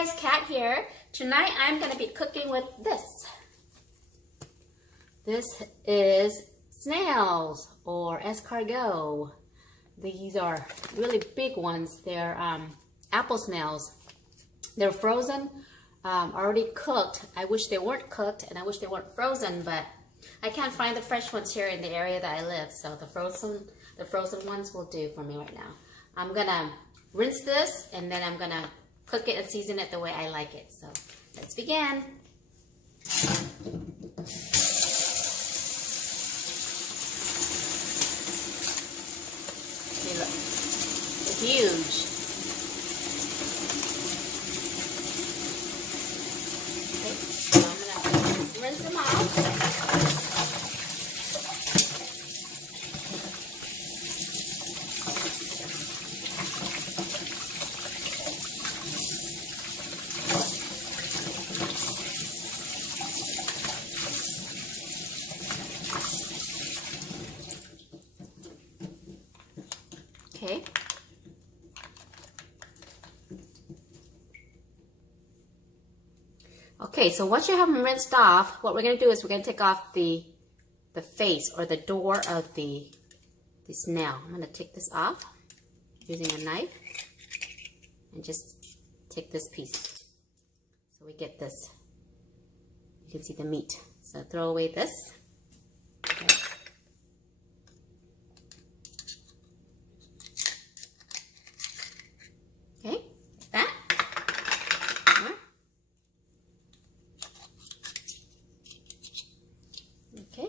guys, Kat here. Tonight I'm going to be cooking with this. This is snails or escargot. These are really big ones. They're apple snails. They're frozen, already cooked. I wish they weren't cooked and I wish they weren't frozen, but I can't find the fresh ones here in the area that I live. So the frozen ones will do for me right now. I'm gonna rinse this and then I'm gonna cook it and season it the way I like it. So let's begin. See, look, it's huge. Okay, so I'm gonna rinse them off. Okay. Okay, so once you have them rinsed off, what we're going to do is we're going to take off the face or the door of the snail. I'm going to take this off using a knife and just take this piece. So we get this. You can see the meat. So throw away this. Okay. Okay, like that. Okay.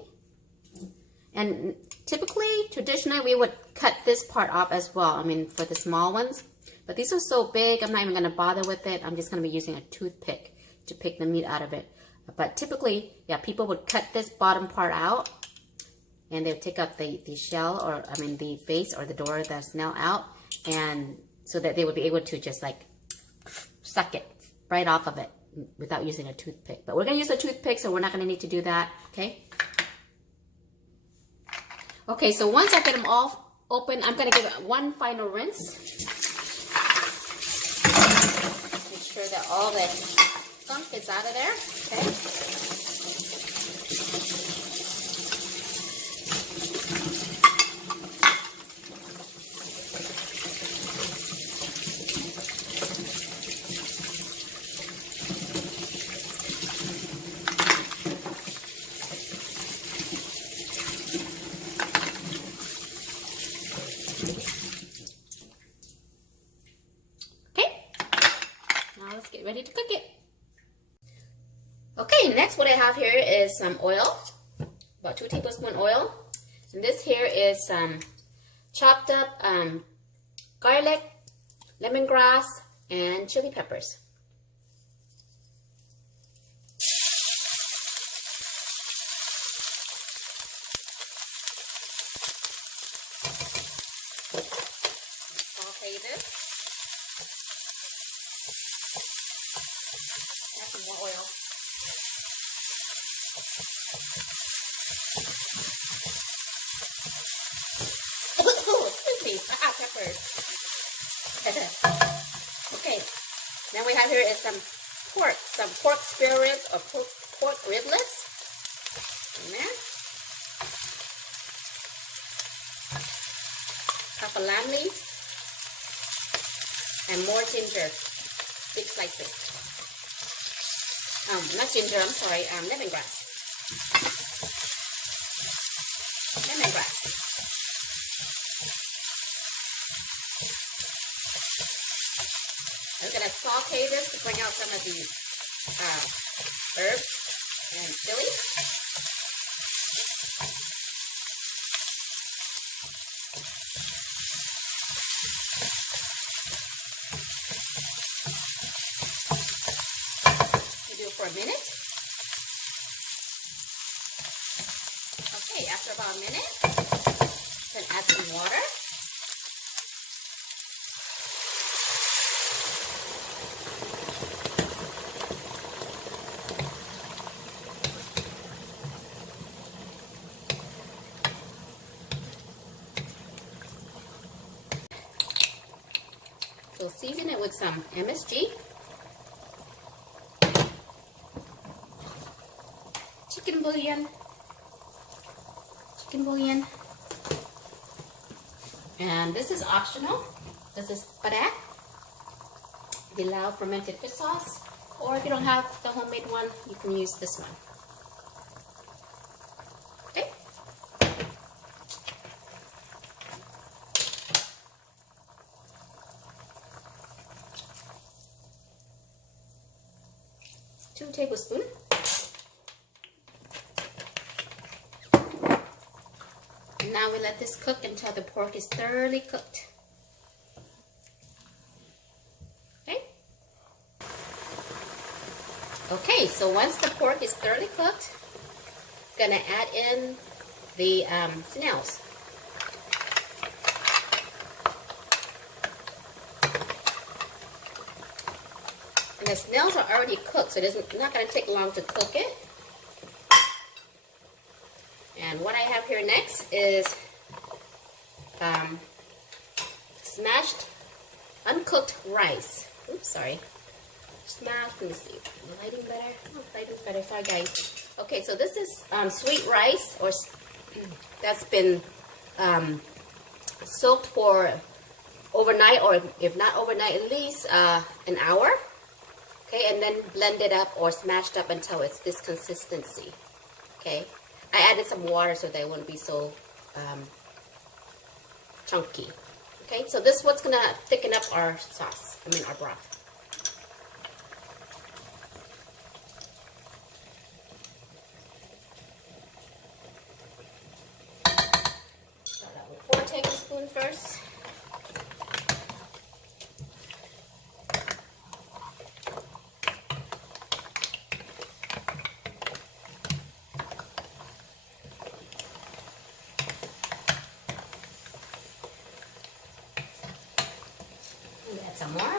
And typically, traditionally, we would cut this part off as well. I mean, for the small ones. But these are so big, I'm not even going to bother with it. I'm just going to be using a toothpick to pick the meat out of it. But typically, yeah, people would cut this bottom part out. And they would take up the shell, or I mean, the face or the door of the snail out. And so that they would be able to just like suck it right off of it without using a toothpick. But we're going to use a toothpick, so we're not going to need to do that, okay? Okay, so once I get them all open, I'm going to give it one final rinse. Make sure that all the gunk is out of there, okay? Let's get ready to cook it. Okay, next what I have here is some oil, about 2 tablespoons oil. And this here is some chopped up garlic, lemongrass, and chili peppers. Saute this. Add some more oil. Excuse me, peppers. Okay, then we have here is some pork spare ribs or pork riblets in there. Half a lamb leaf and more ginger, big slices. Not ginger, I'm sorry, lemongrass. Lemongrass. I'm going to saute this to bring out some of these herbs and chilies. For a minute. Okay, after about a minute, then add some water. So season it with some MSG. chicken bouillon. Chicken bouillon. And this is optional. This is Padek Lao fermented fish sauce. Or if you don't have the homemade one, you can use this one. Okay. Two tablespoons. And now we let this cook until the pork is thoroughly cooked. Okay, so once the pork is thoroughly cooked, I'm gonna add in the snails. And the snails are already cooked, so it's not gonna take long to cook it. And what I have here next is smashed uncooked rice. Oops, sorry. Smashed, let me see. Lighting better? Oh, lighting's better. Sorry, guys. Okay, so this is sweet rice, or that's been soaked for overnight, or if not overnight, at least an hour. Okay, and then blended up or smashed up until it's this consistency. Okay, I added some water so that it wouldn't be so chunky. Okay, so this is what's gonna thicken up our sauce. Our broth. First. Add some more.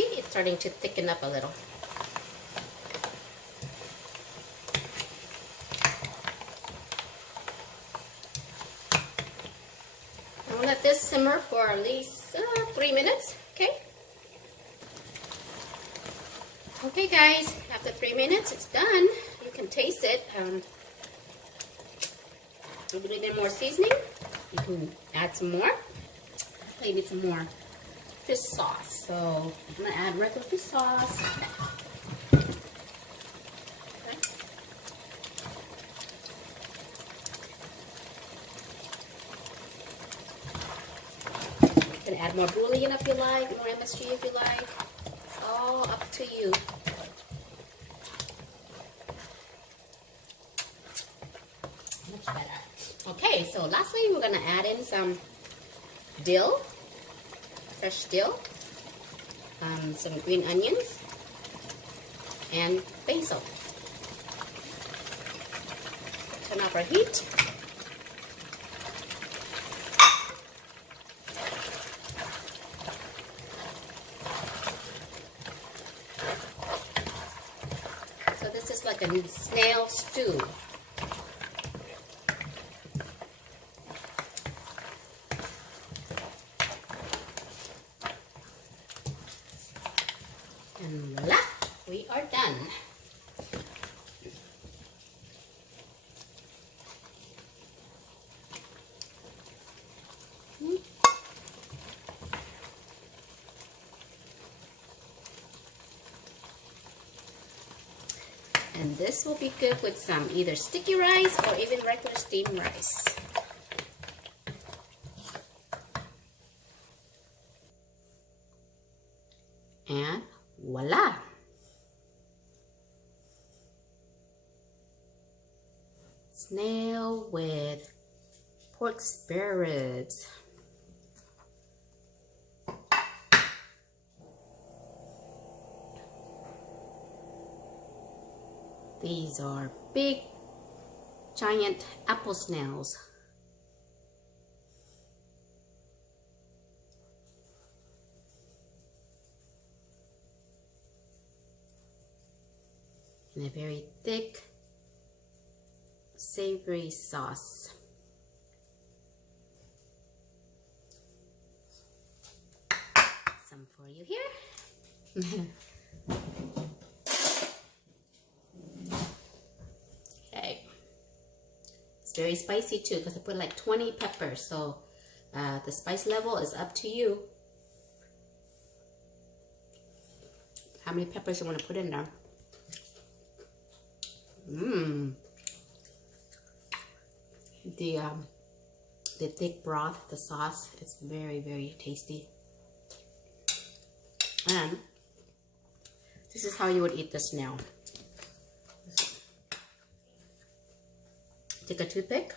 It's starting to thicken up a little. I'll let this simmer for at least 3 minutes, okay? Okay guys, after 3 minutes, it's done. You can taste it. If you need more seasoning, you can add some more. I need some more fish sauce, so I'm gonna add regular fish sauce. Okay. You can add more bouillon if you like, more MSG if you like. It's all up to you. Much better. Okay, so lastly we're gonna add in some dill. Fresh dill, some green onions, and basil. Turn off our heat. So this is like a snail stew. And voila, we are done. And this will be good with some either sticky rice or even regular steamed rice. And voila! Snail with pork spare ribs. These are big, giant apple snails. And a very thick, savory sauce. Are you here? Okay. It's very spicy too because I put like 20 peppers, so the spice level is up to you. How many peppers you want to put in there? The thick broth, the sauce, it's very, very tasty. And this is how you would eat the snail. Take a toothpick.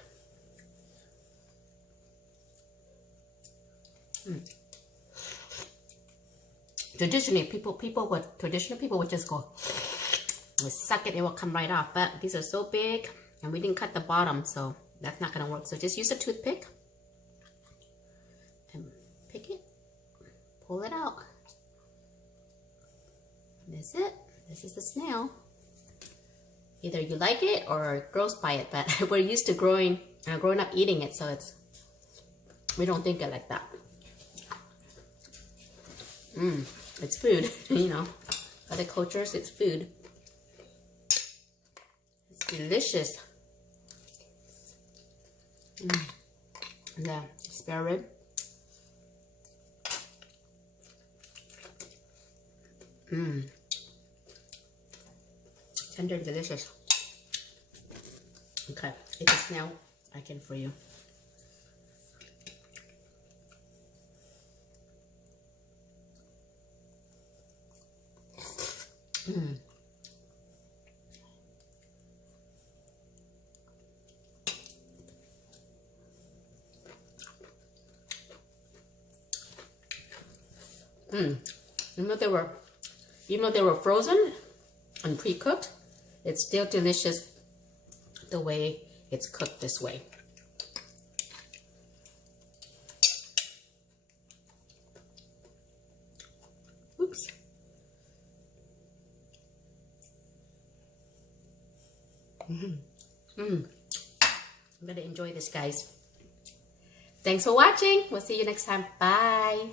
Traditionally, people would just go suck it, it will come right off. But these are so big, and we didn't cut the bottom, so that's not gonna work. So just use a toothpick and pick it, pull it out. That's it. This is the snail. Either you like it or gross by it, but we're used to growing up eating it, so we don't think it like that. It's food, you know. Other cultures, it's food. It's delicious. The spare rib. Tender, delicious. Okay, eat the snail. I can for you. Even though they were frozen and pre-cooked, it's still delicious the way it's cooked this way. Oops. I'm gonna enjoy this, guys. Thanks for watching. We'll see you next time. Bye.